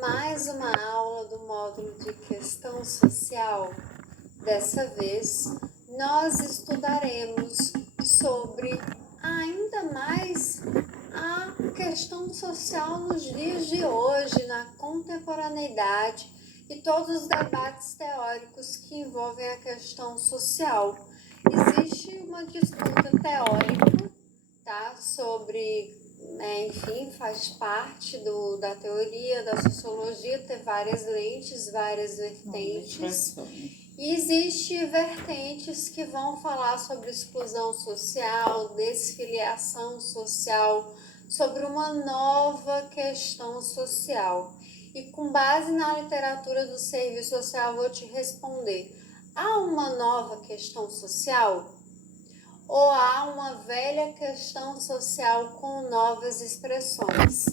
mais uma aula do módulo de questão social. Dessa vez, nós estudaremos sobre ainda mais a questão social nos dias de hoje, na contemporaneidade e todos os debates teóricos que envolvem a questão social. Existe uma disputa teórica, tá, sobre... enfim, faz parte da teoria, da sociologia, ter várias lentes, várias vertentes. E existem vertentes que vão falar sobre exclusão social, desfiliação social, sobre uma nova questão social. E com base na literatura do serviço social, vou te responder: há uma nova questão social? Ou há uma velha questão social com novas expressões?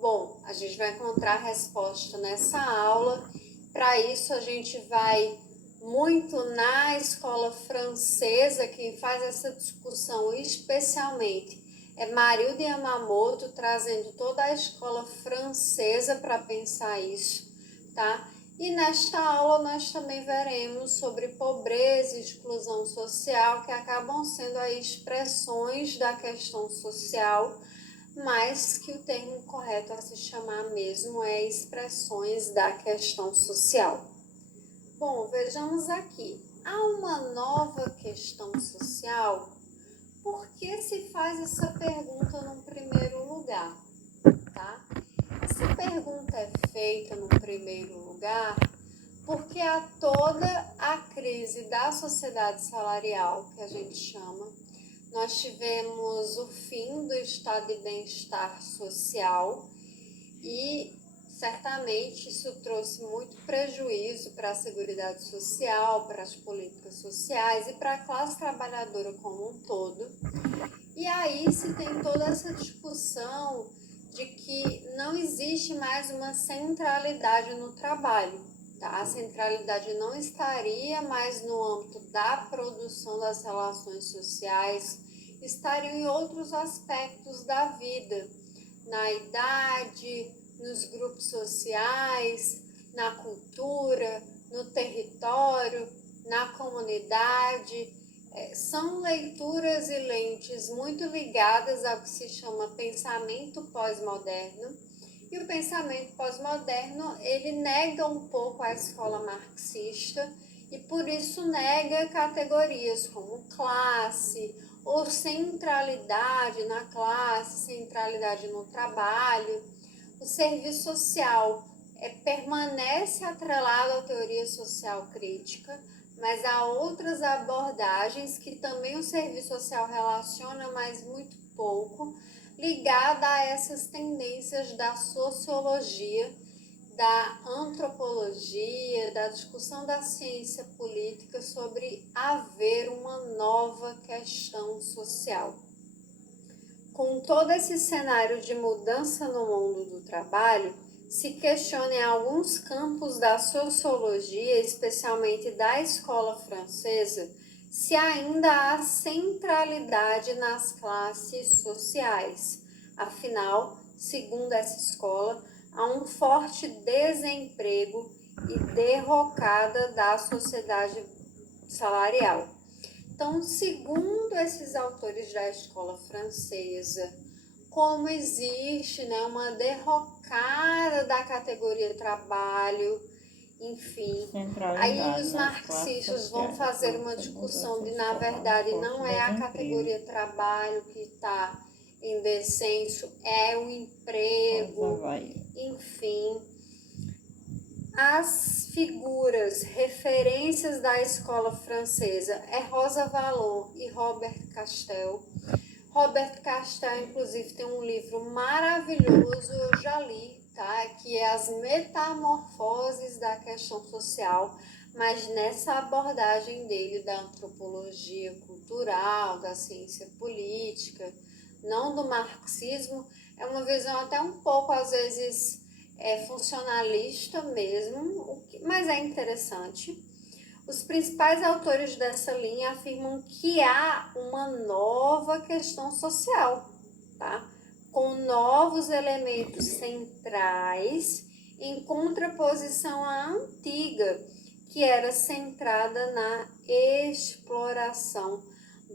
Bom, a gente vai encontrar a resposta nessa aula. Para isso, a gente vai muito na escola francesa. Quem faz essa discussão especialmente é Marilda Yamamoto, trazendo toda a escola francesa para pensar isso, tá? E nesta aula nós também veremos sobre pobreza e exclusão social, que acabam sendo aí expressões da questão social, mas que o termo correto a se chamar mesmo é expressões da questão social. Bom, vejamos aqui. Há uma nova questão social? Por que se faz essa pergunta no primeiro lugar, tá? Essa pergunta é feita no primeiro lugar porque há toda a crise da sociedade salarial, que a gente chama. Nós tivemos o fim do estado de bem-estar social e certamente isso trouxe muito prejuízo para a Seguridade Social, para as políticas sociais e para a classe trabalhadora como um todo. E aí se tem toda essa discussão de que não existe mais uma centralidade no trabalho, tá? A centralidade não estaria mais no âmbito da produção das relações sociais, estaria em outros aspectos da vida, na idade, nos grupos sociais, na cultura, no território, na comunidade. São leituras e lentes muito ligadas ao que se chama pensamento pós-moderno. E o pensamento pós-moderno, ele nega um pouco a escola marxista e por isso nega categorias como classe ou centralidade na classe, centralidade no trabalho. O serviço social permanece atrelado à teoria social crítica, mas há outras abordagens que também o serviço social relaciona, mas muito pouco, ligada a essas tendências da sociologia, da antropologia, da discussão da ciência política sobre haver uma nova questão social. Com todo esse cenário de mudança no mundo do trabalho, se questiona em alguns campos da sociologia, especialmente da escola francesa, se ainda há centralidade nas classes sociais. Afinal, segundo essa escola, há um forte desemprego e derrocada da sociedade salarial. Então, segundo esses autores da escola francesa, como existe, uma derrocada da categoria trabalho, enfim, aí os marxistas vão fazer uma discussão de, na verdade, não é a categoria trabalho que está em descenso, é o emprego, enfim. As figuras, referências da escola francesa é Rosa Vallon e Robert Castel. Robert Castel, inclusive, tem um livro maravilhoso, eu já li, tá? Que é As Metamorfoses da Questão Social, mas nessa abordagem dele da antropologia cultural, da ciência política, não do marxismo, é uma visão até um pouco, às vezes, funcionalista mesmo, mas é interessante. Os principais autores dessa linha afirmam que há uma nova questão social, tá? Com novos elementos centrais em contraposição à antiga, que era centrada na exploração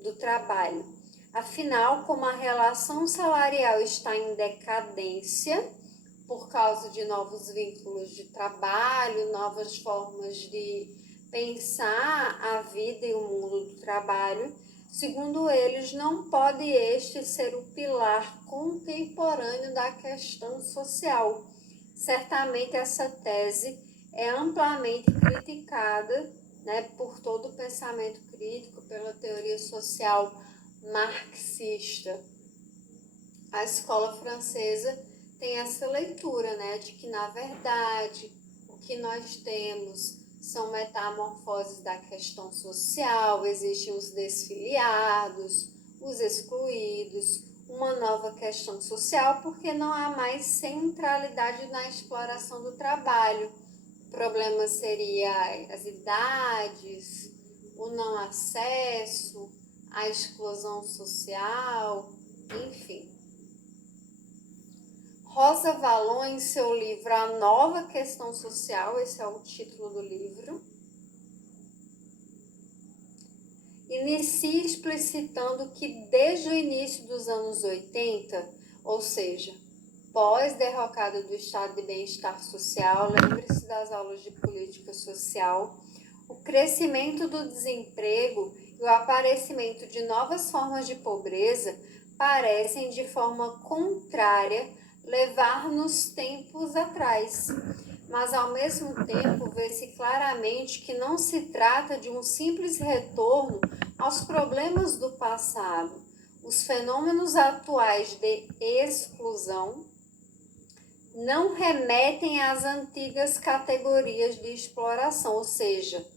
do trabalho. Afinal, como a relação salarial está em decadência, por causa de novos vínculos de trabalho, novas formas de pensar a vida e o mundo do trabalho, segundo eles, não pode este ser o pilar contemporâneo da questão social. Certamente essa tese é amplamente criticada, né, por todo o pensamento crítico, pela teoria social marxista. A escola francesa tem essa leitura, né, de que, na verdade, o que nós temos são metamorfoses da questão social, existem os desfiliados, os excluídos, uma nova questão social, porque não há mais centralidade na exploração do trabalho. O problema seria as idades, o não acesso, a exclusão social, enfim. Rosa Valon, em seu livro A Nova Questão Social, esse é o título do livro, inicia explicitando que desde o início dos anos 80, ou seja, pós-derrocada do estado de bem-estar social, lembre-se das aulas de política social, o crescimento do desemprego e o aparecimento de novas formas de pobreza parecem, de forma contrária, levar-nos tempos atrás. Mas, ao mesmo tempo, vê-se claramente que não se trata de um simples retorno aos problemas do passado. Os fenômenos atuais de exclusão não remetem às antigas categorias de exploração, ou seja,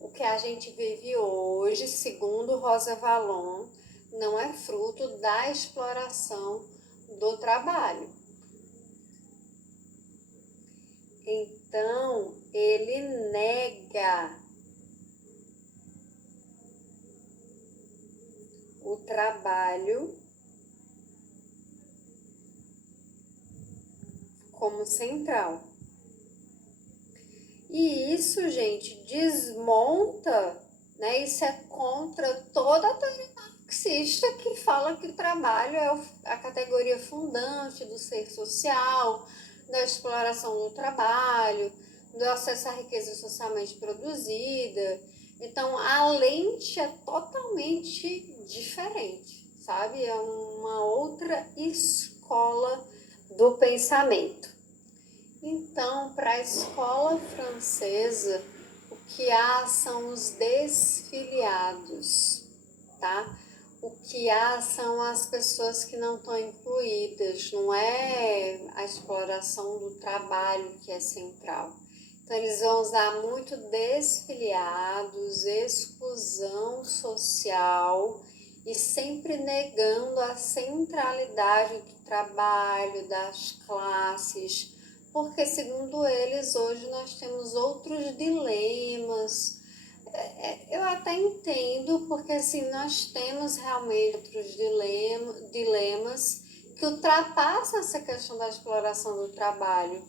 o que a gente vive hoje, segundo Rosa Valon, não é fruto da exploração do trabalho. Então, ele nega o trabalho como central. E isso, gente, desmonta, né? Isso é contra toda a teoria marxista que fala que o trabalho é a categoria fundante do ser social, da exploração do trabalho, do acesso à riqueza socialmente produzida. Então, a lente é totalmente diferente, sabe? É uma outra escola do pensamento. Então, para a escola francesa, o que há são os desfiliados, tá? O que há são as pessoas que não estão incluídas, não é a exploração do trabalho que é central. Então, eles vão usar muito desfiliados, exclusão social e sempre negando a centralidade do trabalho, das classes, porque, segundo eles, hoje nós temos outros dilemas. Eu até entendo, porque assim, nós temos realmente outros dilemas que ultrapassam essa questão da exploração do trabalho.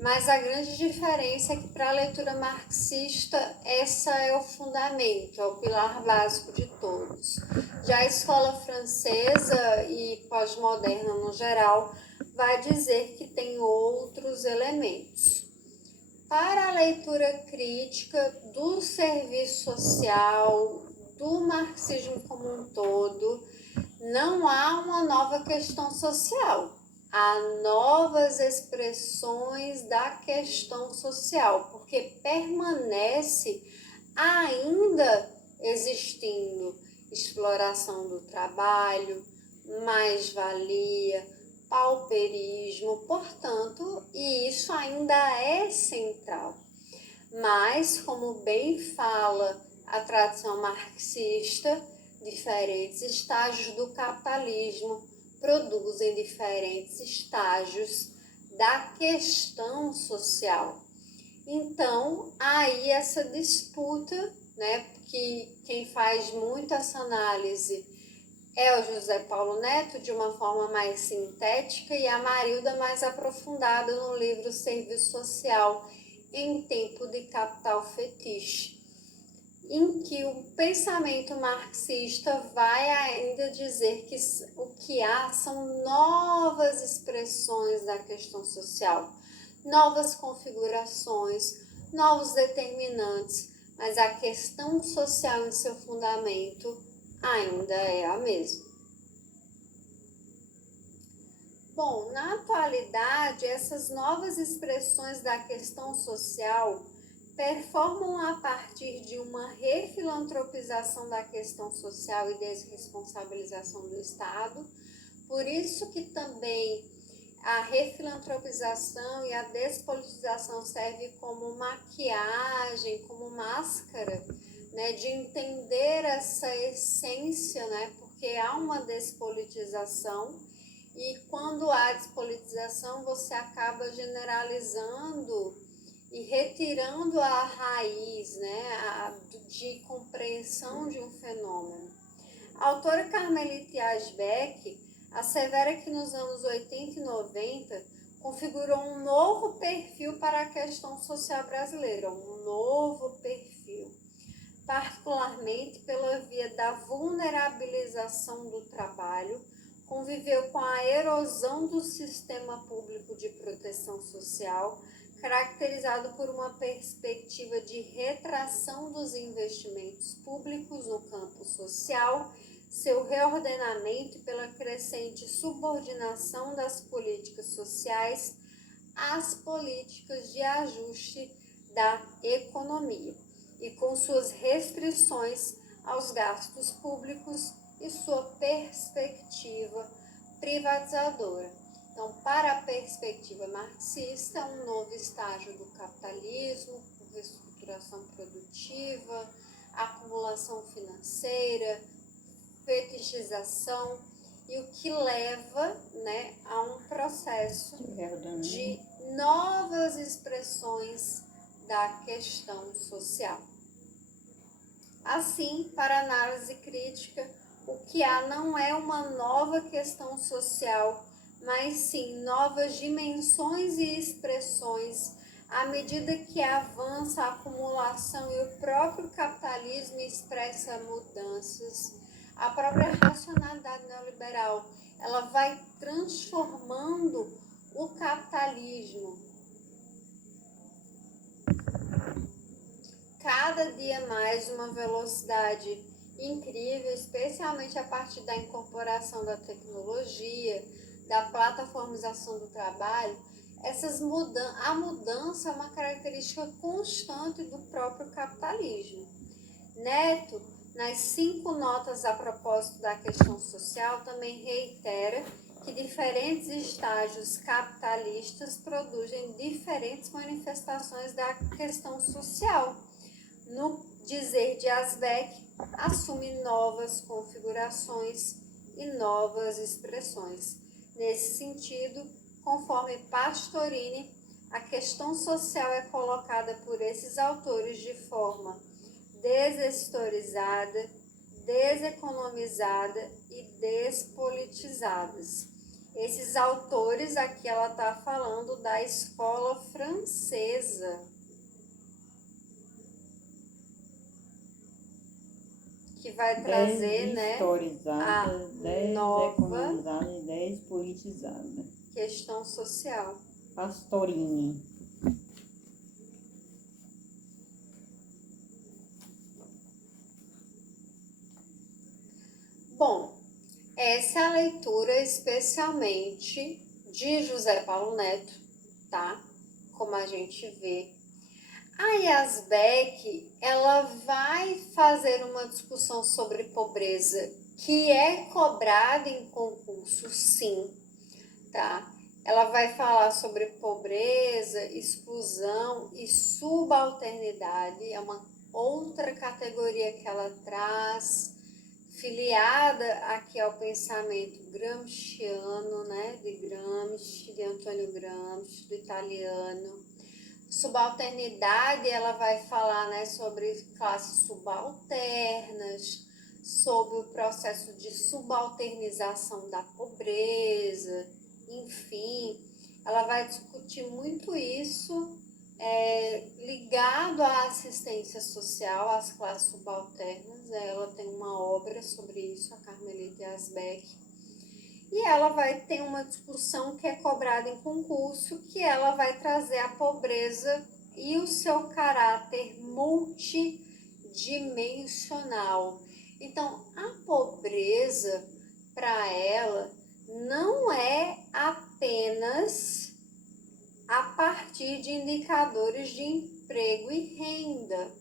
Mas a grande diferença é que, para a leitura marxista, essa é o fundamento, é o pilar básico de todos. Já a escola francesa e pós-moderna no geral vai dizer que tem outros elementos. Para a leitura crítica do serviço social, do marxismo como um todo, não há uma nova questão social. Há novas expressões da questão social, porque permanece ainda existindo exploração do trabalho, mais-valia, pauperismo, portanto, e isso ainda é central. Mas, como bem fala a tradição marxista, diferentes estágios do capitalismo produzem diferentes estágios da questão social. Então, aí essa disputa, né, que quem faz muito essa análise É o José Paulo Neto de uma forma mais sintética e a Marilda mais aprofundada no livro Serviço Social em Tempo de Capital Fetiche, em que o pensamento marxista vai ainda dizer que o que há são novas expressões da questão social, novas configurações, novos determinantes, mas a questão social em seu fundamento ainda é a mesma. Bom, na atualidade, essas novas expressões da questão social performam a partir de uma refilantropização da questão social e desresponsabilização do Estado. Por isso que também a refilantropização e a despolitização serve como maquiagem, como máscara, né, de entender essa essência, né, porque há uma despolitização e quando há despolitização você acaba generalizando e retirando a raiz, né, de compreensão de um fenômeno. A autora Carmelite Asbeck assevera que nos anos 80 e 90 configurou um novo perfil para a questão social brasileira, um novo perfil, particularmente pela via da vulnerabilização do trabalho, conviveu com a erosão do sistema público de proteção social, caracterizado por uma perspectiva de retração dos investimentos públicos no campo social, seu reordenamento pela crescente subordinação das políticas sociais às políticas de ajuste da economia e com suas restrições aos gastos públicos e sua perspectiva privatizadora. Então, para a perspectiva marxista, um novo estágio do capitalismo, com reestruturação produtiva, acumulação financeira, fetichização, e o que leva, né, a um processo de novas expressões da questão social. Assim, para análise crítica, o que há não é uma nova questão social, mas sim novas dimensões e expressões à medida que avança a acumulação e o próprio capitalismo expressa mudanças. A própria racionalidade neoliberal, ela vai transformando o capitalismo cada dia mais uma velocidade incrível, especialmente a partir da incorporação da tecnologia, da plataformização do trabalho. A mudança é uma característica constante do próprio capitalismo. Neto, nas 5 notas a propósito da questão social, também reitera que diferentes estágios capitalistas produzem diferentes manifestações da questão social. No dizer de Asbeck, assume novas configurações e novas expressões. Nesse sentido, conforme Pastorini, a questão social é colocada por esses autores de forma deshistorizada, deseconomizada e despolitizadas. Esses autores, aqui ela está falando da escola francesa, que vai trazer, né, a nova e despolitizada questão social. Pastorini. Bom, essa é a leitura especialmente de José Paulo Neto, tá? Como a gente vê. A Asbeck, ela vai fazer uma discussão sobre pobreza que é cobrada em concurso, sim, tá? Ela vai falar sobre pobreza, exclusão e subalternidade, é uma outra categoria que ela traz, filiada aqui ao pensamento gramsciano, né, de Gramsci, de Antônio Gramsci, do italiano. Subalternidade, ela vai falar, né, sobre classes subalternas, sobre o processo de subalternização da pobreza, enfim, ela vai discutir muito isso ligado à assistência social às classes subalternas. Ela tem uma obra sobre isso, a Carmelita Asbeck, e ela vai ter uma discussão que é cobrada em concurso, que ela vai trazer a pobreza e o seu caráter multidimensional. Então, a pobreza, para ela, não é apenas a partir de indicadores de emprego e renda.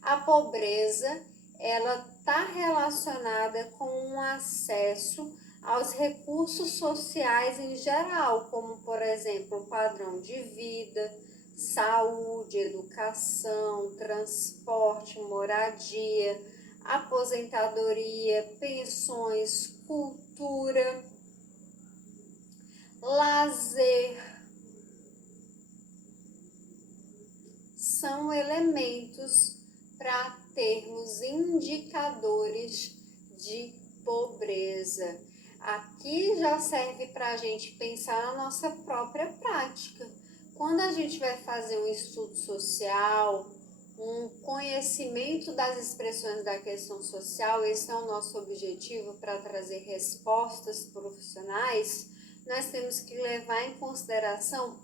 A pobreza, ela está relacionada com um acesso aos recursos sociais em geral, como, por exemplo, o padrão de vida, saúde, educação, transporte, moradia, aposentadoria, pensões, cultura, lazer. São elementos para termos indicadores de pobreza. Aqui já serve para a gente pensar na nossa própria prática. Quando a gente vai fazer um estudo social, um conhecimento das expressões da questão social, esse é o nosso objetivo para trazer respostas profissionais, nós temos que levar em consideração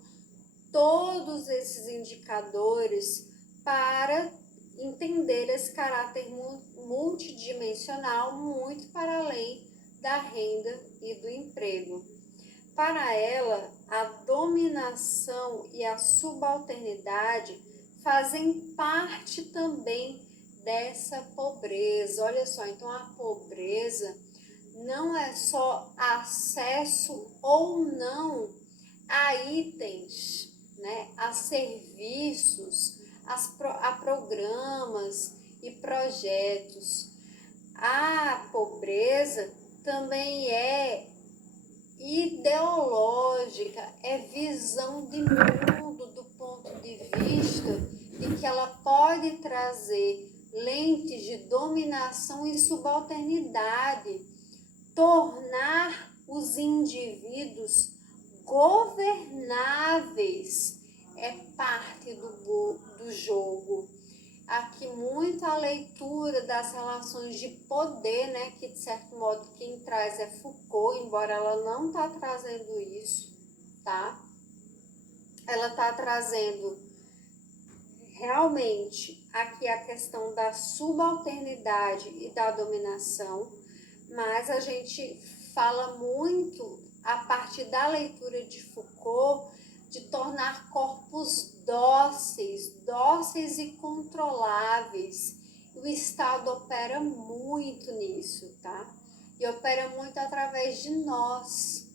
todos esses indicadores para entender esse caráter multidimensional muito para além da renda e do emprego. Para ela, a dominação e a subalternidade fazem parte também dessa pobreza. Olha só, então a pobreza não é só acesso ou não a itens, né, a serviços, a programas e projetos. A pobreza também é ideológica, é visão de mundo do ponto de vista de que ela pode trazer lentes de dominação e subalternidade, tornar os indivíduos governáveis, é parte do jogo. Aqui muito a leitura das relações de poder, né, que de certo modo quem traz é Foucault, embora ela não está trazendo isso, tá? Ela está trazendo realmente aqui a questão da subalternidade e da dominação, mas a gente fala muito a partir da leitura de Foucault de tornar corpos dóceis e controláveis. O Estado opera muito nisso, tá? E opera muito através de nós.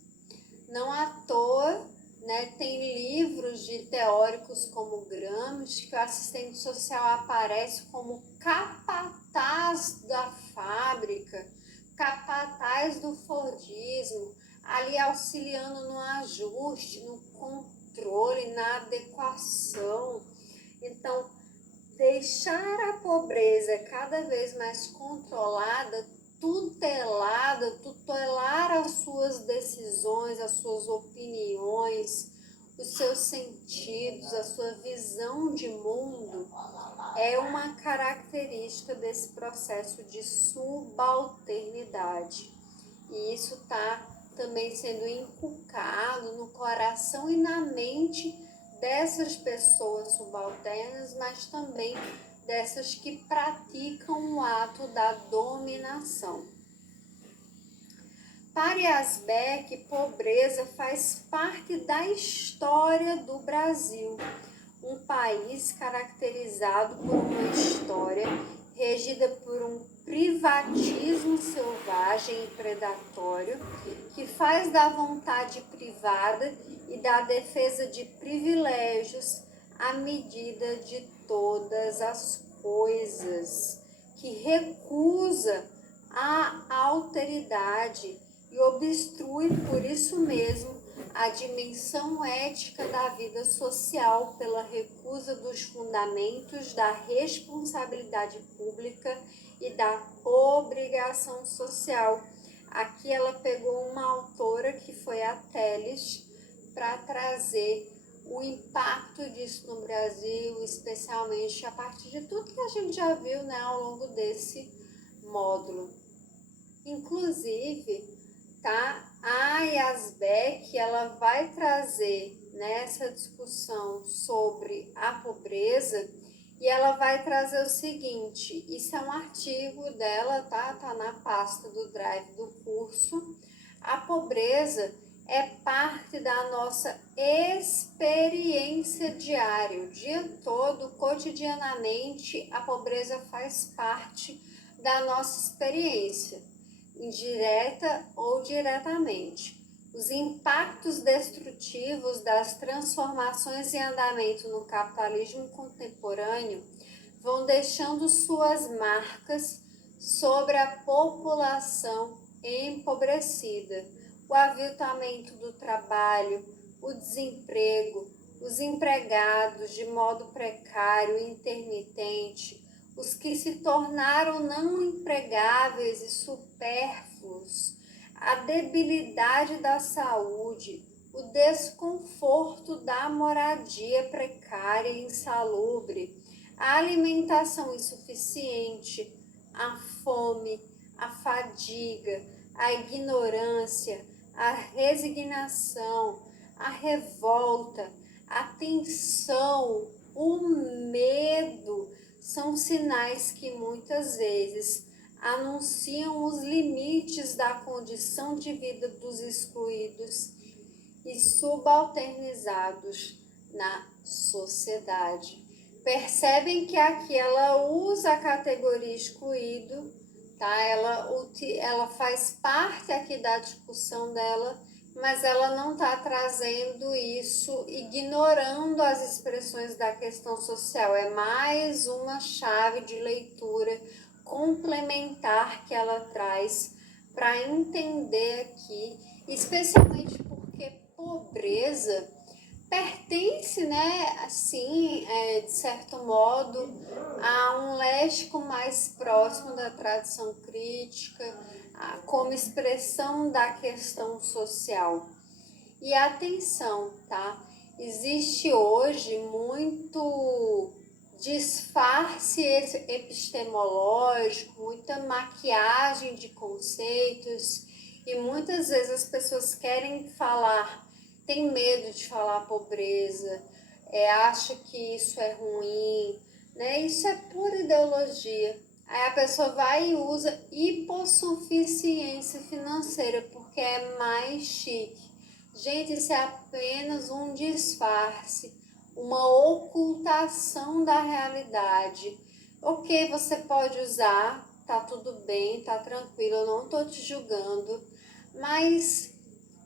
Não à toa, né, tem livros de teóricos como Gramsci que o assistente social aparece como capataz da fábrica, capataz do Fordismo, ali auxiliando no ajuste, no controle, na adequação. Então, deixar a pobreza cada vez mais controlada, tutelar as suas decisões, as suas opiniões, os seus sentidos, a sua visão de mundo, é uma característica desse processo de subalternidade. E isso está também sendo inculcado no coração e na mente dessas pessoas subalternas, mas também dessas que praticam o ato da dominação. Para Asbeck, pobreza faz parte da história do Brasil, um país caracterizado por uma história regida por um privatismo selvagem e predatório que faz da vontade privada e da defesa de privilégios a medida de todas as coisas, que recusa a alteridade e obstrui, por isso mesmo, a dimensão ética da vida social pela recusa dos fundamentos da responsabilidade pública e da obrigação social. Aqui ela pegou uma autora que foi a Telles para trazer o impacto disso no Brasil, especialmente a partir de tudo que a gente já viu, né, ao longo desse módulo. Inclusive, tá, a Yazbek, ela vai trazer nessa discussão sobre a pobreza e ela vai trazer o seguinte, isso é um artigo dela, tá na pasta do Drive do curso. A pobreza é parte da nossa experiência diária, o dia todo, cotidianamente, a pobreza faz parte da nossa experiência, indireta ou diretamente. Os impactos destrutivos das transformações em andamento no capitalismo contemporâneo vão deixando suas marcas sobre a população empobrecida. O aviltamento do trabalho, o desemprego, os empregados de modo precário e intermitente, os que se tornaram não empregáveis e supérfluos, a debilidade da saúde, o desconforto da moradia precária e insalubre, a alimentação insuficiente, a fome, a fadiga, a ignorância, a resignação, a revolta, a tensão, o medo, são sinais que muitas vezes anunciam os limites da condição de vida dos excluídos e subalternizados na sociedade. Percebem que aqui ela usa a categoria excluído, tá? Ela faz parte aqui da discussão dela, mas ela não está trazendo isso, ignorando as expressões da questão social. É mais uma chave de leitura complementar que ela traz para entender aqui, especialmente porque pobreza pertence, né, assim, de certo modo, a um léxico mais próximo da tradição crítica, como expressão da questão social. E atenção, tá? Existe hoje muito disfarce epistemológico, muita maquiagem de conceitos, e muitas vezes as pessoas querem falar, tem medo de falar pobreza, acha que isso é ruim, né? Isso é pura ideologia. Aí a pessoa vai e usa hipossuficiência financeira porque é mais chique. Gente, isso é apenas um disfarce, uma ocultação da realidade. Ok, você pode usar, tá tudo bem, tá tranquilo, eu não tô te julgando, mas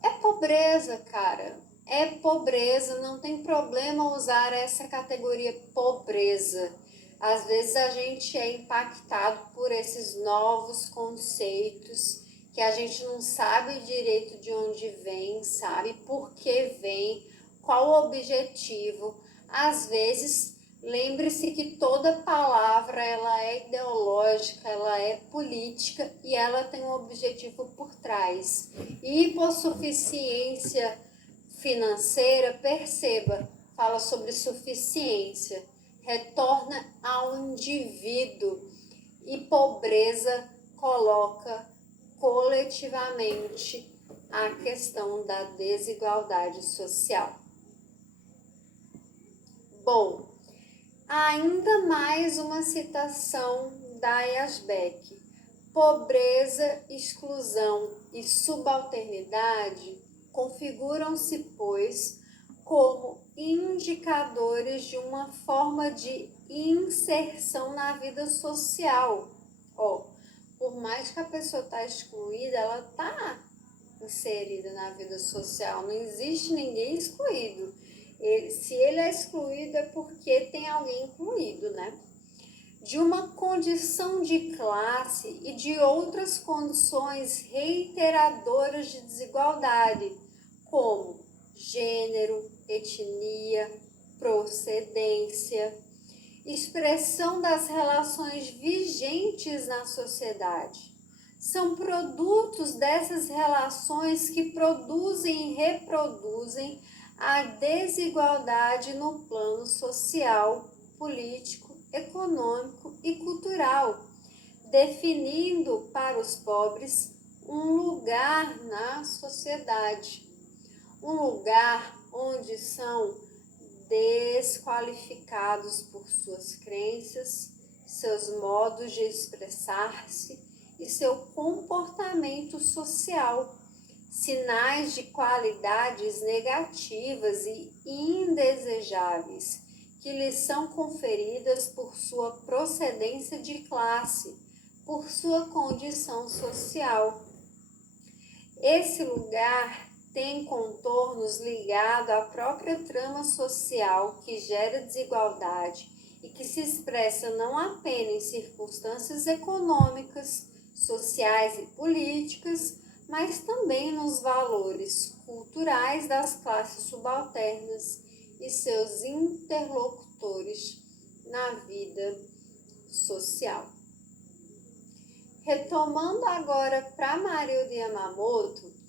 é pobreza, cara. É pobreza, não tem problema usar essa categoria pobreza. Às vezes a gente é impactado por esses novos conceitos que a gente não sabe direito de onde vem, sabe por que vem, qual o objetivo. Às vezes, lembre-se que toda palavra ela é ideológica, ela é política e ela tem um objetivo por trás. Hipossuficiência financeira, perceba, fala sobre suficiência, retorna ao indivíduo, e pobreza coloca coletivamente a questão da desigualdade social. Bom, ainda mais uma citação da Yazbek. Pobreza, exclusão e subalternidade configuram-se, pois, como indicadores de uma forma de inserção na vida social. Por mais que a pessoa está excluída, ela está inserida na vida social. Não existe ninguém excluído. Se ele é excluído é porque tem alguém incluído, né? De uma condição de classe e de outras condições reiteradoras de desigualdade, como gênero, etnia, procedência, expressão das relações vigentes na sociedade. São produtos dessas relações que produzem e reproduzem a desigualdade no plano social, político, econômico e cultural, definindo para os pobres um lugar na sociedade, um lugar onde são desqualificados por suas crenças, seus modos de expressar-se e seu comportamento social, sinais de qualidades negativas e indesejáveis que lhes são conferidas por sua procedência de classe, por sua condição social. Esse lugar tem contornos ligados à própria trama social que gera desigualdade e que se expressa não apenas em circunstâncias econômicas, sociais e políticas, mas também nos valores culturais das classes subalternas e seus interlocutores na vida social. Retomando agora para Marilda Yamamoto,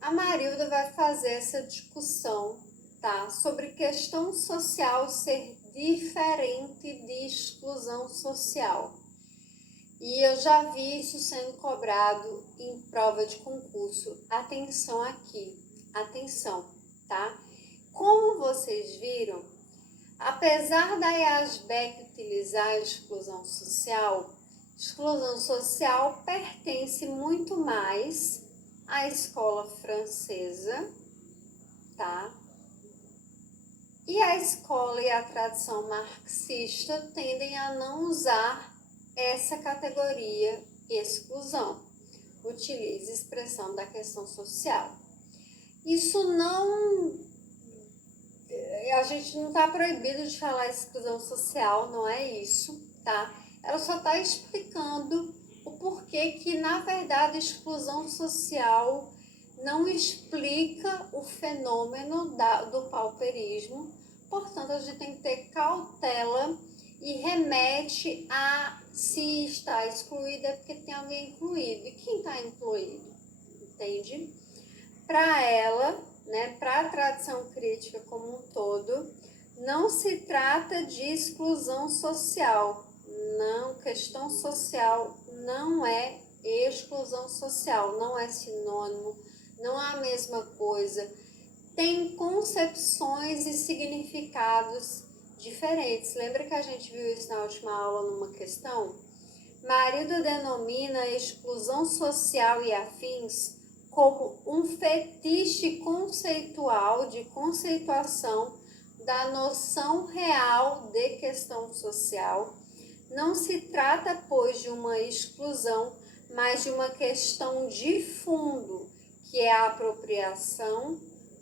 a Marilda vai fazer essa discussão, tá, sobre questão social ser diferente de exclusão social. E eu já vi isso sendo cobrado em prova de concurso. Atenção aqui, atenção, tá? Como vocês viram, apesar da Yazbek utilizar a exclusão social pertence muito mais à escola francesa, tá? E a escola e a tradição marxista tendem a não usar essa categoria exclusão. Utilize a expressão da questão social. Isso não... A gente não está proibido de falar exclusão social, não é isso, tá? Ela só está explicando o porquê que, na verdade, a exclusão social não explica o fenômeno do pauperismo. Portanto, a gente tem que ter cautela e remete a se está excluído é porque tem alguém incluído. E quem está incluído? Entende? Para ela, né, para a tradição crítica como um todo, não se trata de exclusão social. Não, questão social não é exclusão social, não é sinônimo, não é a mesma coisa. Tem concepções e significados diferentes. Lembra que a gente viu isso na última aula numa questão? Marilda denomina a exclusão social e afins como um fetiche conceitual de conceituação da noção real de questão social. Não se trata, pois, de uma exclusão, mas de uma questão de fundo, que é a apropriação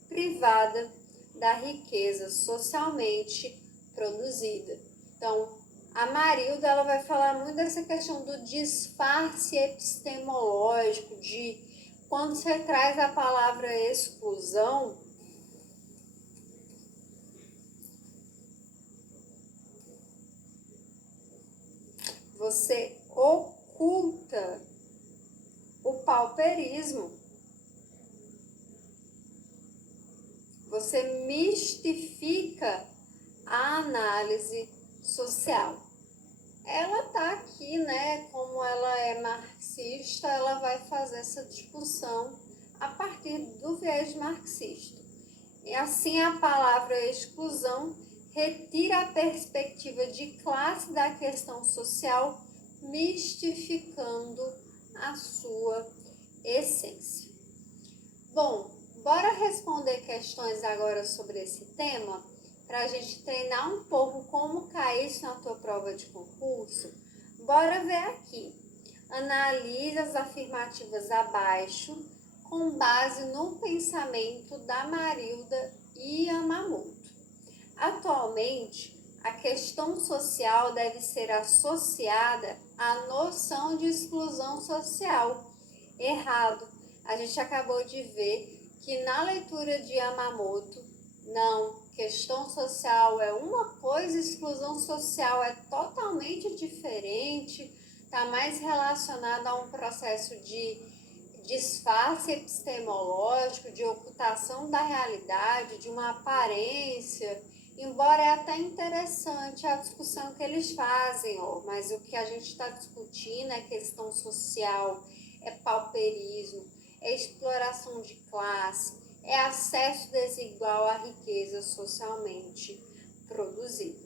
privada da riqueza socialmente produzida. Então, a Marilda ela vai falar muito dessa questão do disfarce epistemológico, de quando você traz a palavra exclusão, você oculta o pauperismo. Você mistifica a análise social. Ela tá aqui, né, como ela é marxista, ela vai fazer essa discussão a partir do viés marxista. E assim a palavra exclusão retira a perspectiva de classe da questão social, mistificando a sua essência. Bom, bora responder questões agora sobre esse tema, para a gente treinar um pouco como cair isso na tua prova de concurso. Bora ver aqui. Analise as afirmativas abaixo com base no pensamento da Marilda Yamamoto. Atualmente, a questão social deve ser associada à noção de exclusão social. Errado. A gente acabou de ver que na leitura de Yamamoto, não, questão social é uma coisa, exclusão social é totalmente diferente, está mais relacionada a um processo de disfarce epistemológico, de ocultação da realidade, de uma aparência, embora é até interessante a discussão que eles fazem, mas o que a gente está discutindo é questão social, é pauperismo, é exploração de classe, é acesso desigual à riqueza socialmente produzida.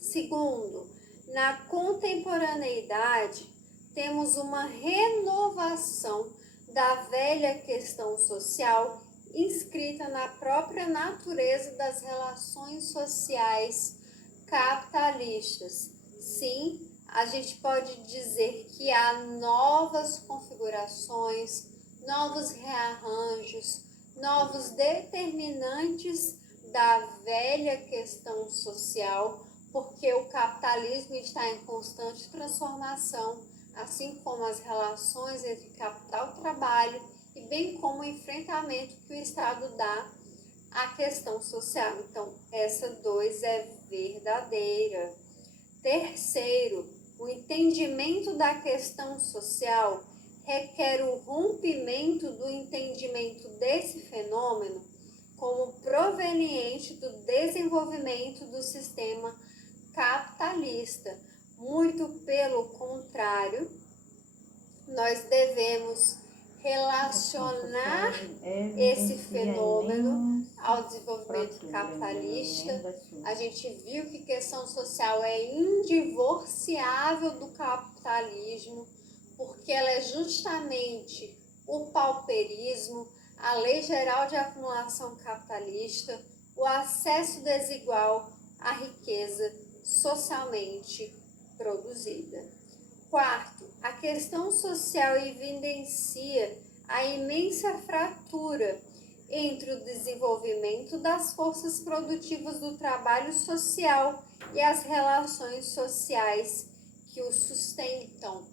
Segundo, na contemporaneidade, temos uma renovação da velha questão social inscrita na própria natureza das relações sociais capitalistas. Sim, a gente pode dizer que há novas configurações, novos rearranjos, novos determinantes da velha questão social, porque o capitalismo está em constante transformação, assim como as relações entre capital e trabalho, e bem como o enfrentamento que o Estado dá à questão social. Então, essa 2 é verdadeira. Terceiro, o entendimento da questão social requer o rompimento do entendimento desse fenômeno como proveniente do desenvolvimento do sistema capitalista. Muito pelo contrário, nós devemos relacionar esse fenômeno ao desenvolvimento capitalista. A gente viu que questão social é indivociável do capitalismo, porque ela é justamente o pauperismo, a lei geral de acumulação capitalista, o acesso desigual à riqueza socialmente produzida. Quarto, a questão social evidencia a imensa fratura entre o desenvolvimento das forças produtivas do trabalho social e as relações sociais que o sustentam.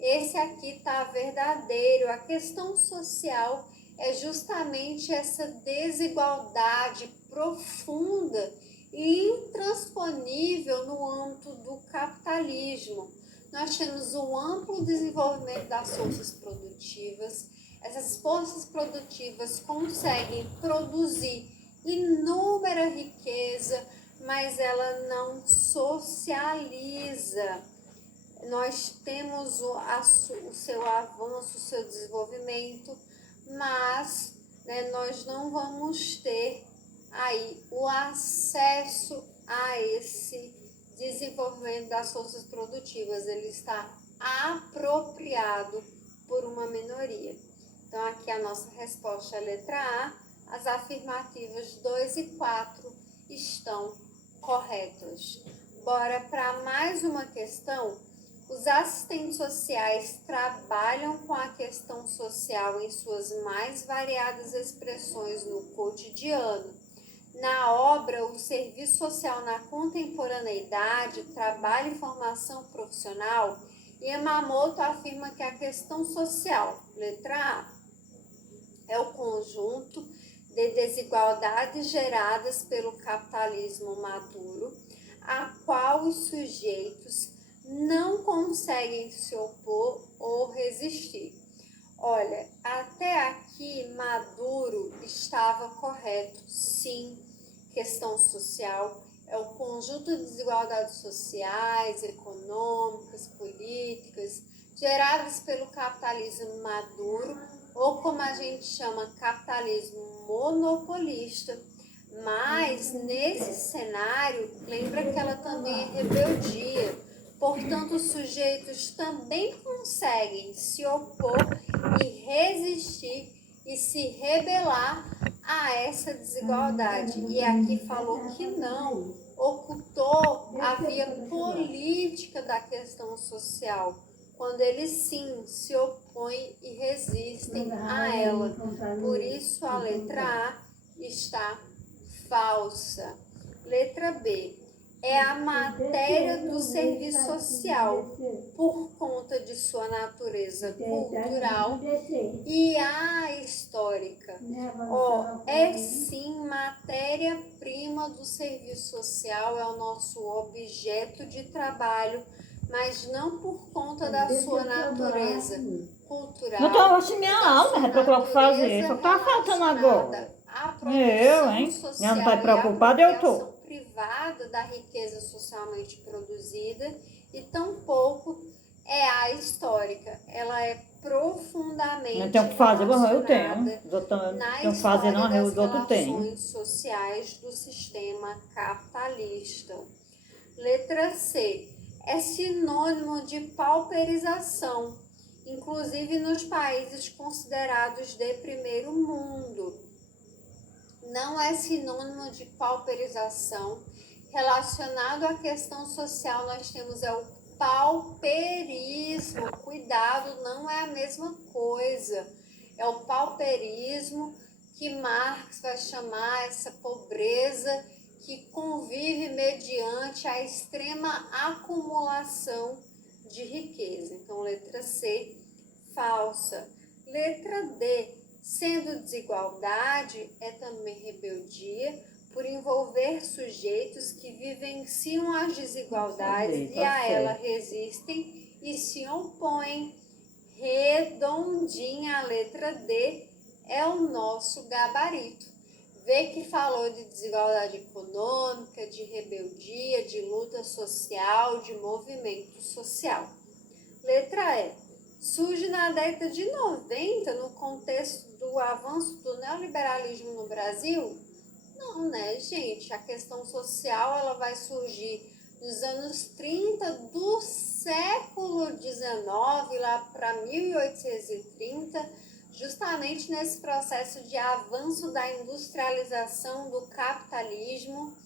Esse aqui está verdadeiro. A questão social é justamente essa desigualdade profunda e intransponível no âmbito do capitalismo. Nós temos um amplo desenvolvimento das forças produtivas. Essas forças produtivas conseguem produzir inúmera riqueza, mas ela não socializa. Nós temos o seu avanço, o seu desenvolvimento, mas nós não vamos ter aí o acesso a esse desenvolvimento das forças produtivas. Ele está apropriado por uma minoria. Então, aqui a nossa resposta é a letra A. As afirmativas 2 e 4 estão corretas. Bora para mais uma questão. Os assistentes sociais trabalham com a questão social em suas mais variadas expressões no cotidiano. Na obra O Serviço Social na Contemporaneidade, Trabalho e Formação Profissional, Yamamoto afirma que a questão social, letra A, é o conjunto de desigualdades geradas pelo capitalismo maduro, a qual os sujeitos não conseguem se opor ou resistir. Olha, até aqui Maduro estava correto, sim. Questão social é o conjunto de desigualdades sociais, econômicas, políticas, geradas pelo capitalismo maduro, ou como a gente chama, capitalismo monopolista. Mas nesse cenário, lembra que ela também é rebeldia. Portanto, os sujeitos também conseguem se opor e resistir e se rebelar a essa desigualdade. E aqui falou que não, ocultou a via política da questão social, quando eles sim se opõem e resistem a ela. Por isso a letra A está falsa. Letra B. é a matéria do serviço social, por conta de sua natureza cultural e a histórica. É sim matéria-prima do serviço social, é o nosso objeto de trabalho, mas não por conta da sua natureza cultural. Não tô achando minha alma, é procurar o que fazer. Só que tá faltando agora. Hein? Social Não tá preocupada, eu tô. Privada da riqueza socialmente produzida e tampouco é a histórica. Ela é profundamente não tenho o que fazer, eu tenho. Na tenho que fazer, não, das os outros têm. relações sociais do sistema capitalista. Letra C. É sinônimo de pauperização, inclusive nos países considerados de primeiro mundo. Não é sinônimo de pauperização. Relacionado à questão social, nós temos o pauperismo. Cuidado, não é a mesma coisa. É o pauperismo que Marx vai chamar essa pobreza que convive mediante a extrema acumulação de riqueza. Então, letra C, falsa. Letra D, sendo desigualdade, é também rebeldia, por envolver sujeitos que vivenciam as desigualdades e a ela resistem e se opõem. Redondinha, a letra D é o nosso gabarito. Vê que falou de desigualdade econômica, de rebeldia, de luta social, de movimento social. Letra E. Surge na década de 90 no contexto do avanço do neoliberalismo no Brasil? Não, né, gente? A questão social ela vai surgir nos anos 30 do século XIX, lá para 1830, justamente nesse processo de avanço da industrialização do capitalismo,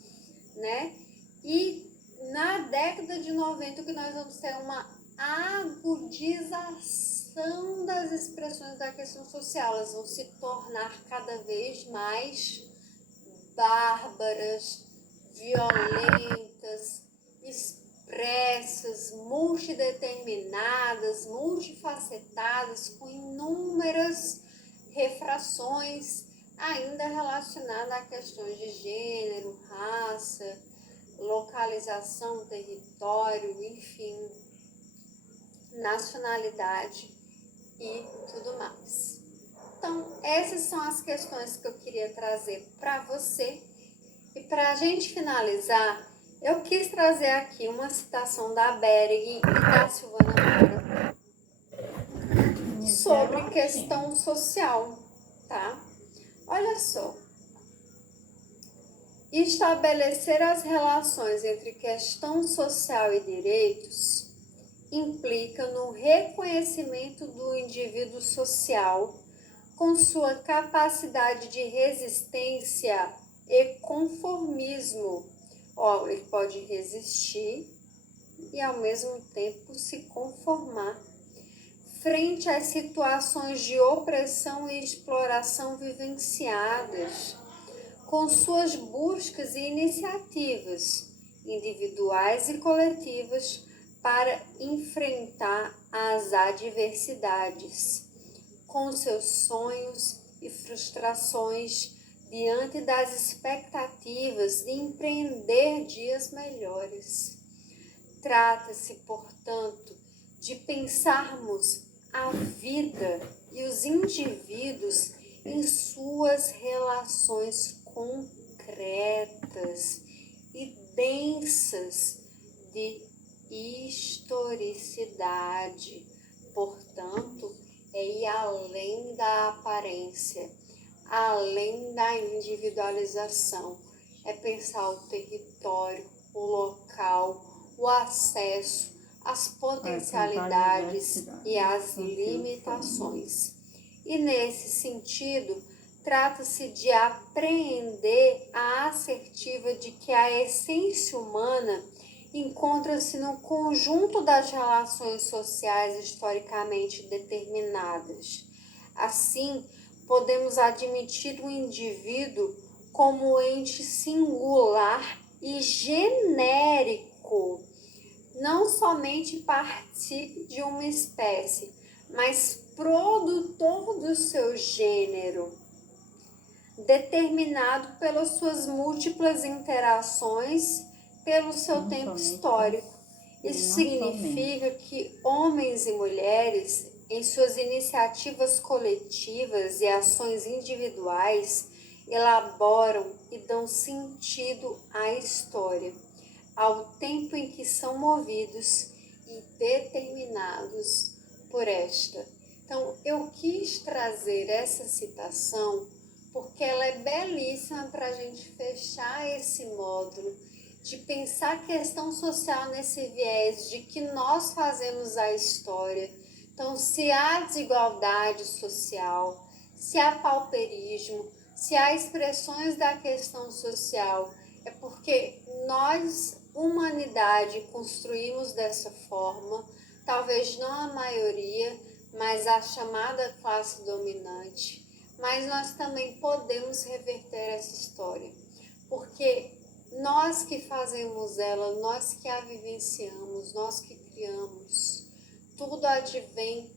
né? E na década de 90 que nós vamos ter uma agudização das expressões da questão social. Elas vão se tornar cada vez mais bárbaras, violentas, expressas, multideterminadas, multifacetadas, com inúmeras refrações ainda relacionadas a questões de gênero, raça, localização, território, enfim, nacionalidade e tudo mais. Então, essas são as questões que eu queria trazer para você. E para a gente finalizar, eu quis trazer aqui uma citação da Berg e da Silvana Moura sobre questão social, tá? Olha só. Estabelecer as relações entre questão social e direitos implica no reconhecimento do indivíduo social com sua capacidade de resistência e conformismo. Ele pode resistir e ao mesmo tempo se conformar frente às situações de opressão e exploração vivenciadas, com suas buscas e iniciativas individuais e coletivas para enfrentar as adversidades, com seus sonhos e frustrações diante das expectativas de empreender dias melhores. Trata-se, portanto, de pensarmos a vida e os indivíduos em suas relações concretas e densas de historicidade. Portanto, é ir além da aparência, além da individualização. É pensar o território, o local, o acesso, as potencialidades e as limitações. E nesse sentido, trata-se de apreender a assertiva de que a essência humana encontra-se no conjunto das relações sociais historicamente determinadas. Assim, podemos admitir o indivíduo como ente singular e genérico. Não somente participe de uma espécie, mas produtor do seu gênero, determinado pelas suas múltiplas interações, pelo seu tempo histórico. Isso significa que homens e mulheres, em suas iniciativas coletivas e ações individuais, elaboram e dão sentido à história, ao tempo em que são movidos e determinados por esta. Então, eu quis trazer essa citação porque ela é belíssima para a gente fechar esse módulo, de pensar a questão social nesse viés de que nós fazemos a história. Então, se há desigualdade social, se há pauperismo, se há expressões da questão social, é porque nós, humanidade, construímos dessa forma, talvez não a maioria, mas a chamada classe dominante. Mas nós também podemos reverter essa história, porque nós que fazemos ela, nós que a vivenciamos, nós que criamos, tudo advém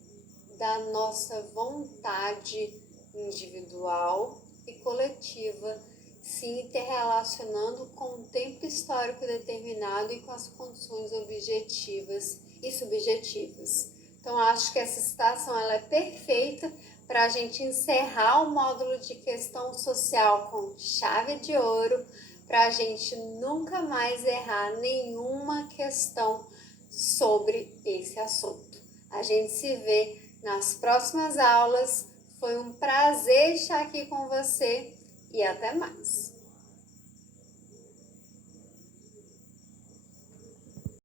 da nossa vontade individual e coletiva, se interrelacionando com um tempo histórico determinado e com as condições objetivas e subjetivas. Então, acho que essa citação ela é perfeita para a gente encerrar o módulo de questão social com chave de ouro, para a gente nunca mais errar nenhuma questão sobre esse assunto. A gente se vê nas próximas aulas. Foi um prazer estar aqui com você e até mais.